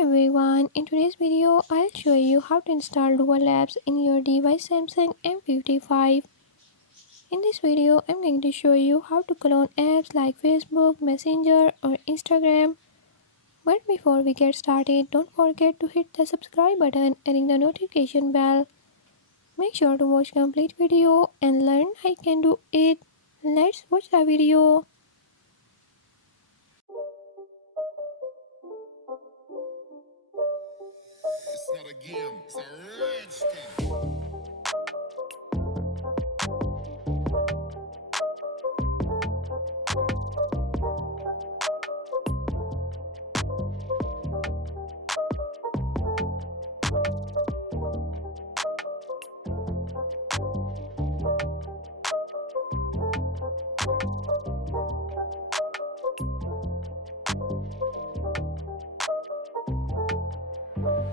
everyone, in today's video I'll show you how to install dual apps in your device Samsung M55. In this video I'm going to show you how to clone apps like Facebook, Messenger or Instagram. But before we get started, don't forget to hit the subscribe button and ring the notification bell. Make sure to watch complete video and learn how you can do it. Let's watch the video. It's not a game, it's a rich thing.